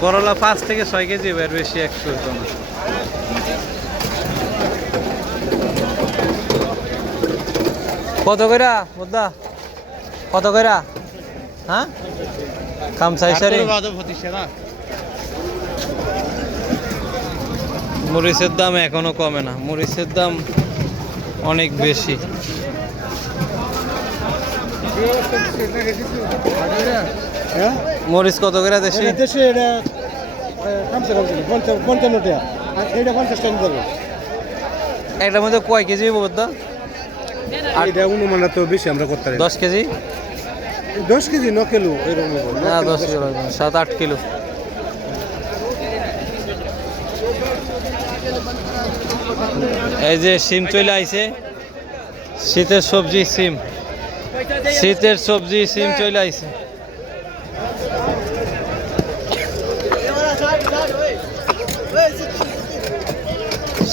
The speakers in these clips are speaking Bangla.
করলা পাঁচ থেকে ছয় কেজি এবার বেশি একশো হতো না। কত কইরা মুদ্দা? কত কইরা? হ্যাঁ? খামসাই সারি? মরিচের দাম এখনও কমে না। মরিচের দাম অনেক বেশি। হ্যাঁ? মরিচ কত করে দেশি? এটা দেশে এটা কামসে কম ছিল পঞ্চান্ন টাকা আর এটা পঞ্চাশ টাকা দেবো একটার মধ্যে কয় কেজি বলতো আর এটা অনুমান তো বেশি আমরা করতে পারি দশ কেজি? দশ কেজি ন কিলো এরকম না দশ কিলো সাত আট কিলো। এই যে সিম চলে আইছে। শীতের সবজি সিম শীতের সবজি সিম চলে আইছে।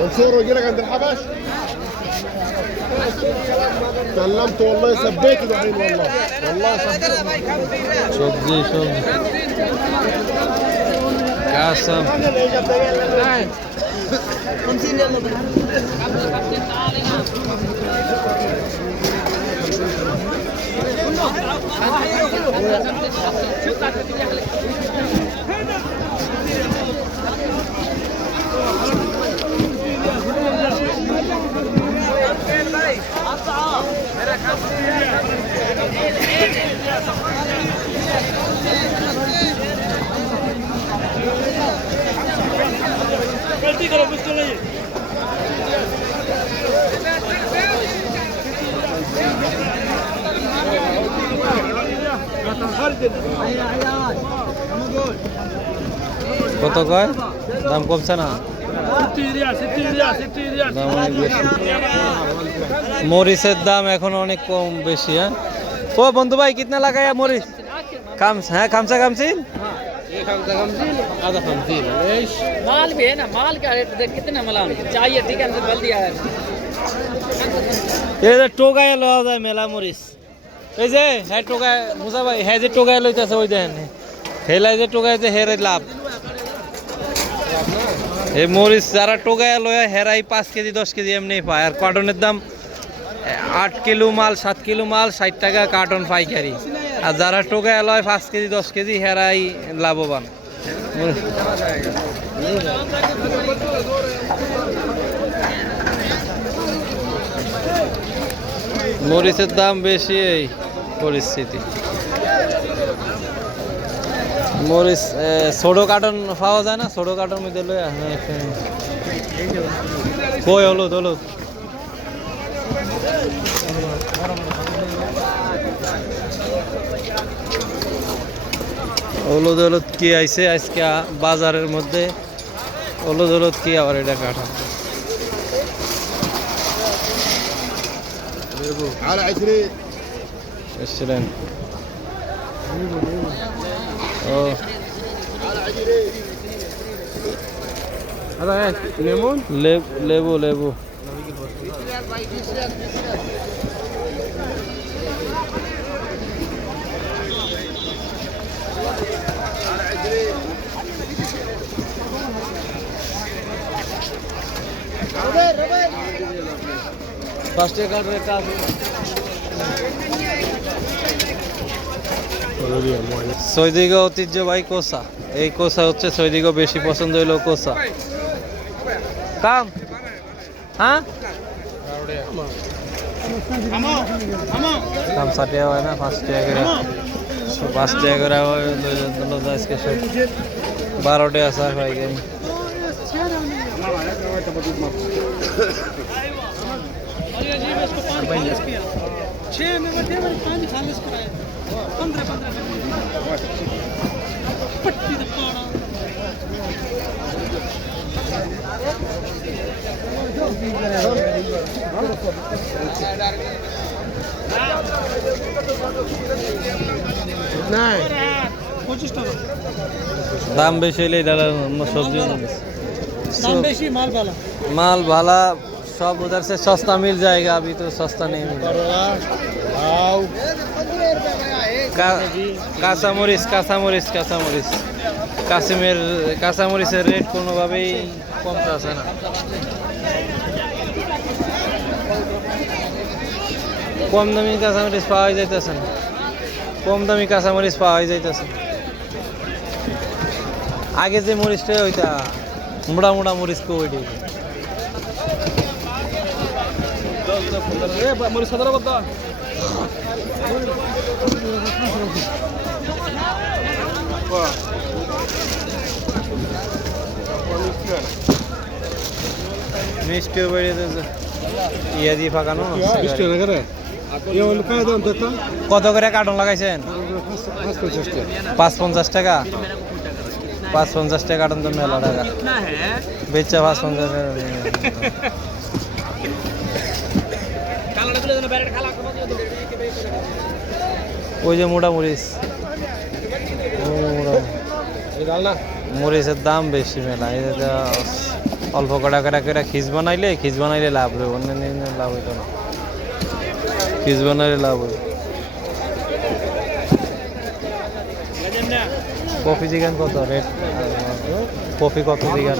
منصور ويجيلك عند الحبش. سلمت والله سبيته دحين والله. والله سبيته شوف دي شوف. قاسم 50 يلا गलती करो कुछ কত কয়? দাম কমছে না? দাম অনেক বেশি মরিচের দাম এখন অনেক কম বেশি হ্যাঁ ও বন্ধু ভাই কিতনা লাগায়া মরিচ কাম হ্যাঁ খামসা কামসিন माल भी है ना माल का रेट देख कितना मलान चाहिए ठीक है बल दिया है এই যে টোকায় লওয়া যায় মেলা মরিচ এই যে হ্যাঁ টোকায় মুসা ভাই হ্যাঁ যে টোকায় লইতেছে ওই দেন হেলাই যে টোকায় যে হেরে লাভ এই মরিচ যারা টোকায় লয় হেরাই পাঁচ কেজি, দশ কেজি এমনি পায়। আর কার্টনের দাম আট কিলো মাল, সাত কিলো মাল, ষাট টাকা কার্টন পাইকারি। আর যারা টোকায় লয় পাঁচ কেজি, দশ কেজি, হেরাই লাভবান। মরিচের দাম বেশি এই পরিস্থিতি। মরিচ ছোটো কার্টন পাওয়া যায় না ছোটো কার্টন মধ্যে লই কই হলুদ হলুদ? হলুদ হলুদ কি আইছে আজকে বাজারের মধ্যে? হলুদ হলুদ কি আবার এটা কাটা আর লেবু লেবু লেবু পাঁচ টাকার রেট আছে সৈদিকে ঐতিহ্যবাহী কোসা এই কোসা হচ্ছে সৈদিকে বেশি পছন্দ হইলো কোসা কাম হ্যাঁ দাম ষাট টাকা হয় না পাঁচ টাকা করে পাঁচ টাকা করে হয় লইলে তো লোক আজকে সব বারো টাকা চা খাই গেলি छह में बटे पाँच खालिश कराए पंद्रह पंद्रह নাই দাম বেশি হলে এটা অন্য সবজি দাম বেশি মাল ভালো माल भाला सब उधर से सस्ता मिल जाएगा अभी तो सस्ता नहीं मिलेगा করলা লাউ का- কাঁচামরিচ কাঁচামরিচ কাঁচামরিচ। কাশ্মীর, কাঁচামরিচের রেট কোনোভাবেই কমতে আছে না। কম দামি কাঁচামরিচ পাওয়াই যাইতেছে না। কম দামি কাঁচামরিচ পাওয়াই যাইতেছে। আগে যে মরিচটা ওইটা মোড়া মোড়া মরিচ কো ওইটাই। দিয়েছে ইয়া দিয়ে ফাঁকানো কত করে কার্টন লাগাইছেন? পাঁচ পঞ্চাশ টাকা। পাঁচ পঞ্চাশ টাকা পাঁচ পঞ্চাশ টাকা কার্টন তো মেলা টাকা। বেচা পাঁচ পঞ্চাশ টাকা। ওই যে মোটা মরিচ। মরিচের দাম বেশি মেলা। যে অল্প কটা কটা করে খিচ বানাইলে খিচ বানাইলে লাভ হবে অন্য লাভ হইতো না। খিচ বানাইলে লাভ হবে কফি চিকেন কত? রেট কফি কত চিকেন।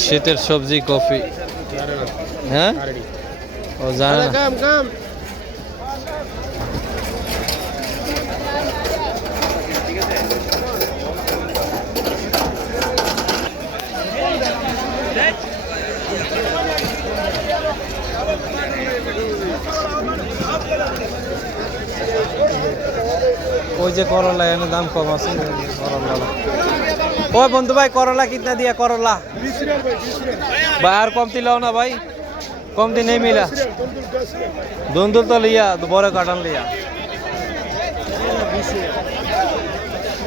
শীতের সবজি কফি। হ্যাঁ? ও জানে ওই যে করলা এনে দাম কম আছে। করলা। ওই বন্ধু ভাই, করলা কিতনা দিয়া, করলা। ভাই, আর কমতি লাও না ভাই। কমতি নেই মিলা। দুন্দুল তো লিয়া, বড় কাটান লিয়া।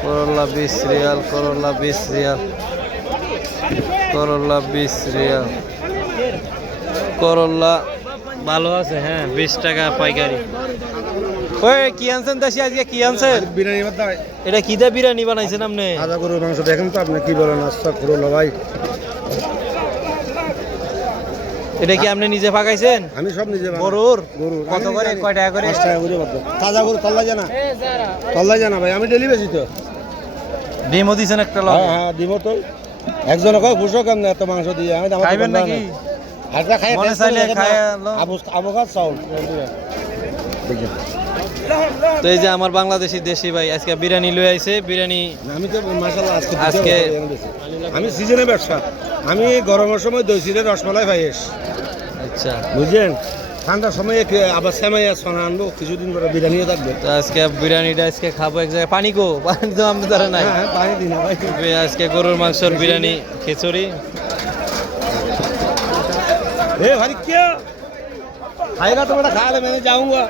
করলা বিশ রিয়াল করলা বিশ রিয়াল করলা বিশ রিয়াল করলা ভালো আছে হ্যাঁ বিশ টাকা পাইকারি। ওই কি আনছেন দেশি আজকে? কি আনছেন? বিরিয়ানি দাও। এটা কি দিয়ে বিরিয়ানি বানাইছেন আপনি? আদা গরুর মাংস দেখেন তো আপনি কি বলেন আস্তা করুন ভাই এটা কি আপনি নিজে পাকাইছেন? আমি সব নিজে বানাই। গরুর? গরুর। কত করে? কয় টাকা করে? পাঁচ টাকা করে বাদ তাজা গরু তল্লা জানা? তল্লা জানা ভাই আমি ডেলি বেশি তো। ডিমও দিছেন একটা লগে? হ্যাঁ হ্যাঁ দিব তো। একজন কয় খুশো কেন এত মাংস দিয়ে? আমি আমার খাইবেন নাকি? হালকা খাই মনে চাইলে খায় লো। আবু আবু চাউল দেখেন তো এই যে আমার বাংলাদেশি দেশি ভাই আজকে বিরিয়ানি লয়ে আইছে। বিরিয়ানি আমি তো মাশাআল্লাহ আজকে আজকে আমি সিজনে ব্যবসা। আমি গরমের সময় দই চিড়ে রসমালাই পাইস আচ্ছা। বুঝেন ঠান্ডার সময় আবার সেমাই সোনা আনব কিছুদিন পরে বিরিয়ানিও থাকবে। তো আজকে বিরিয়ানিটা আজকে খাব এক জায়গায়। পানি গো পানি তো আমি ধরে নাই। হ্যাঁ, পানি দিন আজকে গরুর মাংসর বিরিয়ানি খিচুড়ি। এ ভাই কে খাইগা তোমরা খালে মেনে যাউঙ্গা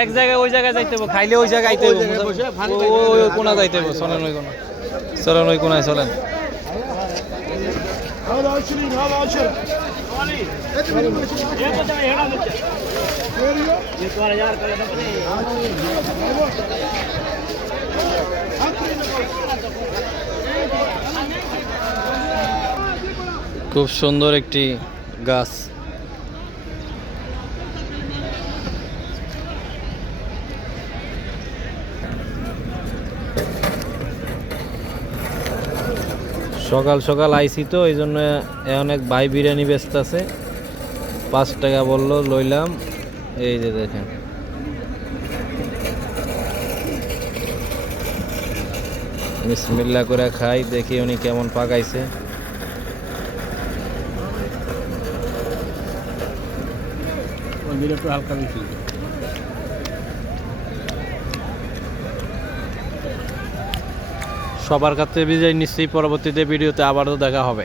এক জায়গায় ওই জায়গায় যাইতে হব খাইলে ওই জায়গায় আইতে ওই কোনা যাইতে হব চলেন ওই কোনা চলেন ওই কোনায় চলেন। খুব সুন্দর একটি গাছ। সকাল সকাল আইসি তো, এই জন্য অনেক ভাই বিরিয়ানি ব্যস্ত আছে পাঁচ টাকা বলল, লইলাম। এই যে দেখেন। বিসমিল্লা করে খাই, দেখি উনি কেমন পাকাইছে। হালকা বেশি সবার কাছে বিজয় নিশ্চয়ই পরবর্তীতে ভিডিওতে আবারও দেখা হবে।